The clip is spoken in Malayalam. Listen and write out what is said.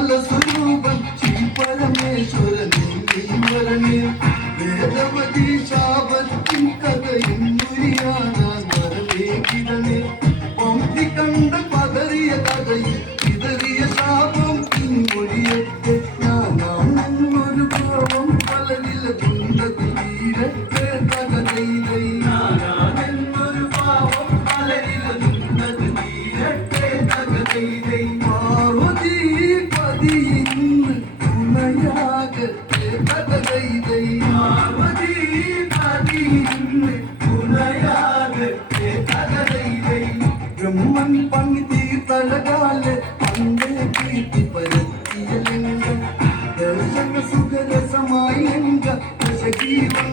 സ്വരൂപം ശ്രീ പരമേശ്വരനെ വരണേ വേദവതി ശാപത്തിൻ കഥയും മുരിയാനാൻ വരവേ കിരണേ പമ്പി കണ്ട പതറിയ കഥയിൽ ഇതറിയ ശാപം ഇൻമൊഴിയത്തെ ഞാനാണെന്നൊരു ഭാവം പലരില കുണ്ടത്തിൽ വീരത്തെ തകതൈതൈ ഞാനാണെന്നൊരു ഭാവം പലരില കുണ്ടത്തിൽ വീരത്തെ തകതൈതൈ പാർവതി പതി ഇന്ന് തുണയാകത്തെ തകതൈതൈ പാർവതി പതി ഇന്ന് തുണയാകത്തെ തകതൈതൈ ബ്രഹ്മൻ പങ്ക്തി തഴകാലെ പണ്ടേ കീർത്തി പരത്തിയ ലിംഗ ദർശന സുഖരസമായി ലിംഗ ദശജീവൻ